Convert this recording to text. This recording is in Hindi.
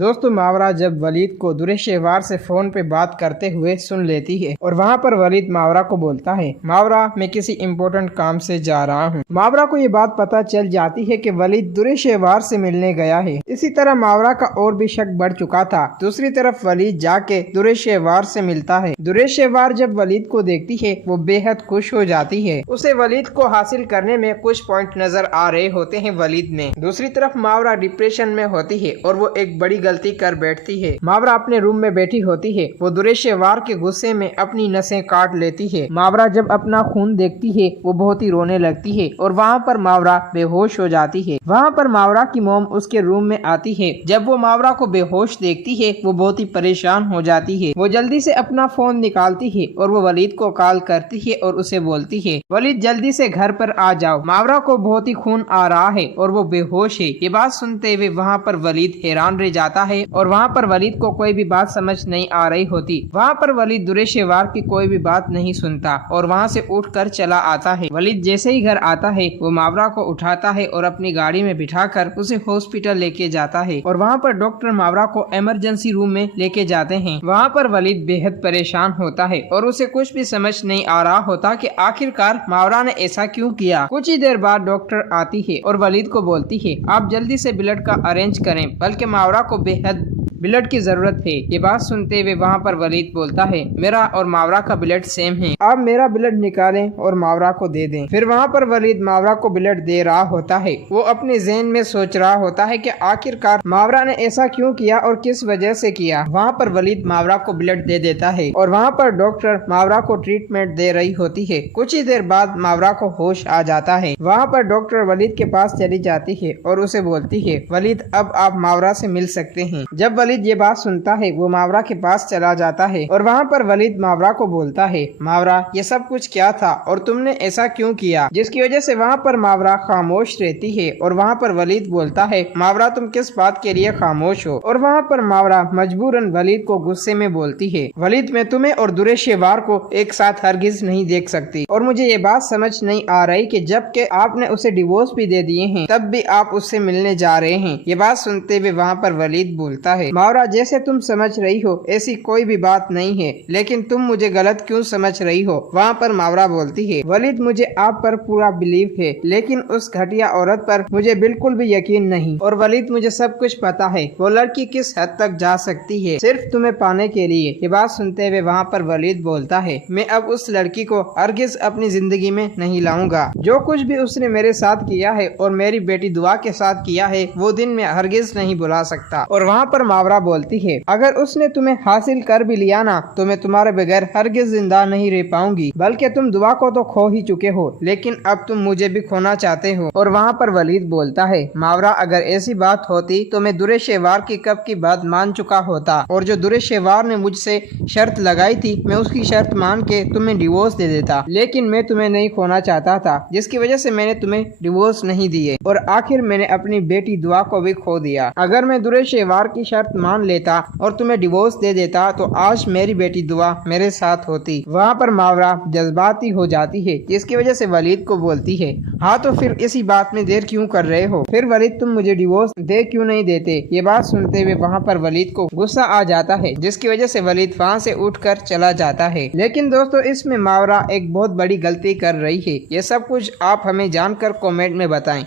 दोस्तों मावरा जब वलीद को दुरेशेवार से फोन पे बात करते हुए सुन लेती है और वहाँ पर वलीद मावरा को बोलता है, मावरा मैं किसी इम्पोर्टेंट काम से जा रहा हूँ। मावरा को ये बात पता चल जाती है कि वलीद दुरेशेवार से मिलने गया है। इसी तरह मावरा का और भी शक बढ़ चुका था। दूसरी तरफ वलीद जाके दुरेशेवार से मिलता है। दुरेशेवार जब वलीद को देखती है वो बेहद खुश हो जाती है। उसे वलीद को हासिल करने में कुछ पॉइंट नजर आ रहे होते हैं वलीद में। दूसरी तरफ मावरा डिप्रेशन में होती है और वो एक बड़ी गलती कर बैठती है। मावरा अपने रूम में बैठी होती है। वो दुरेशेवार के गुस्से में अपनी नसें काट लेती है। मावरा जब अपना खून देखती है वो बहुत ही रोने लगती है और वहाँ पर मावरा बेहोश हो जाती है। वहाँ पर मावरा की मोम उसके रूम में आती है। जब वो मावरा को बेहोश देखती है वो बहुत ही परेशान हो जाती है। वो जल्दी से अपना फोन निकालती है और वो वलीद को कॉल करती है और उसे बोलती है, वलीद जल्दी से घर पर आ जाओ, मावरा को बहुत ही खून आ रहा है और वो बेहोश है। ये बात सुनते हुए वहाँ पर वलीद हैरान रह जाता है और वहाँ पर वलीद को कोई भी बात समझ नहीं आ रही होती। वहाँ पर वलीद दुरेशेवार की कोई भी बात नहीं सुनता और वहाँ से उठकर चला आता है। वलीद जैसे ही घर आता है वो मावरा को उठाता है और अपनी गाड़ी में बिठाकर उसे हॉस्पिटल लेके जाता है और वहाँ पर डॉक्टर मावरा को इमरजेंसी रूम में लेके जाते हैं। वहाँ पर वलीद बेहद परेशान होता है और उसे कुछ भी समझ नहीं आ रहा होता कि आखिरकार मावरा ने ऐसा क्यों किया। कुछ ही देर बाद डॉक्टर आती है और वलीद को बोलती है, आप जल्दी से ब्लड का अरेंज करें, बल्कि मावरा को बेहद ब्लड की जरूरत है। ये बात सुनते हुए वहाँ पर वलीद बोलता है, मेरा और मावरा का ब्लड सेम है, आप मेरा ब्लड निकालें और मावरा को दे दें। फिर वहाँ पर वलीद मावरा को ब्लड दे रहा होता है। वो अपने ज़हन में सोच रहा होता है कि आखिरकार मावरा ने ऐसा क्यों किया और किस वजह से किया। वहाँ पर वलीद मावरा को ब्लड दे देता है और वहाँ पर डॉक्टर मावरा को ट्रीटमेंट दे रही होती है। कुछ ही देर बाद मावरा को होश आ जाता है। वहाँ पर डॉक्टर वलीद के पास चली जाती है और उसे बोलती है, वलीद अब आप मावरा से मिल सकते हैं। जब वलीद ये बात सुनता है वो मावरा के पास चला जाता है और वहाँ पर वलीद मावरा को बोलता है, मावरा ये सब कुछ क्या था और तुमने ऐसा क्यों किया, जिसकी वजह से वहाँ पर मावरा खामोश रहती है। और वहाँ पर वलीद बोलता है, मावरा तुम किस बात के लिए खामोश हो। और वहाँ पर मावरा मजबूरन वलीद को गुस्से में बोलती है, वलीद मैं तुम्हें और दुरेशेवार को एक साथ हरगिज नहीं देख सकती और मुझे ये बात समझ नहीं आ रही कि जबकि आपने उसे डिवोर्स भी दे दिए हैं तब भी आप उससे मिलने जा रहे हैं। ये बात सुनते हुए वहाँ पर वलीद बोलता है, मावरा जैसे तुम समझ रही हो ऐसी कोई भी बात नहीं है, लेकिन तुम मुझे गलत क्यों समझ रही हो। वहाँ पर मावरा बोलती है, वलीद मुझे आप पर पूरा बिलीव है, लेकिन उस घटिया औरत पर मुझे बिल्कुल भी यकीन नहीं। और वलीद मुझे सब कुछ पता है, वो लड़की किस हद तक जा सकती है सिर्फ तुम्हें पाने के लिए। ये बात सुनते हुए वहाँ पर वलीद बोलता है, मैं अब उस लड़की को हरगिज अपनी जिंदगी में नहीं लाऊंगा। जो कुछ भी उसने मेरे साथ किया है और मेरी बेटी दुआ के साथ किया है वो दिन मैं हरगिज नहीं भुला सकता। और वहाँ पर मावरा बोलती है, अगर उसने तुम्हें हासिल कर भी लिया ना तो मैं तुम्हारे बगैर हरगिज जिंदा नहीं रह पाऊंगी, बल्कि तुम दुआ को तो खो ही चुके हो, लेकिन अब तुम मुझे भी खोना चाहते हो। और वहाँ पर वलीद बोलता है, मावरा अगर ऐसी बात होती तो मैं दुरेशेवार की कब की बात मान चुका होता और जो दुरेशेवार ने मुझसे शर्त लगाई थी मैं उसकी शर्त मान के तुम्हें डिवोर्स दे देता, लेकिन मैं तुम्हें नहीं खोना चाहता था, जिसकी वजह से मैंने तुम्हें डिवोर्स नहीं दिए और आखिर मैंने अपनी बेटी दुआ को भी खो दिया। अगर मैं दुरेशेवार की शर्त मान लेता और तुम्हें डिवोर्स दे देता तो आज मेरी बेटी दुआ मेरे साथ होती। वहाँ पर मावरा जज्बाती हो जाती है, जिसकी वजह से वलीद को बोलती है, हाँ तो फिर इसी बात में देर क्यों कर रहे हो, फिर वलीद तुम मुझे डिवोर्स दे क्यों नहीं देते। ये बात सुनते हुए वहाँ पर वलीद को गुस्सा आ जाता है, जिसकी वजह से वलीद वहाँ से उठकर चला जाता है। लेकिन दोस्तों इसमें मावरा एक बहुत बड़ी गलती कर रही है। ये सब कुछ आप हमें जानकर कमेंट में बताएं।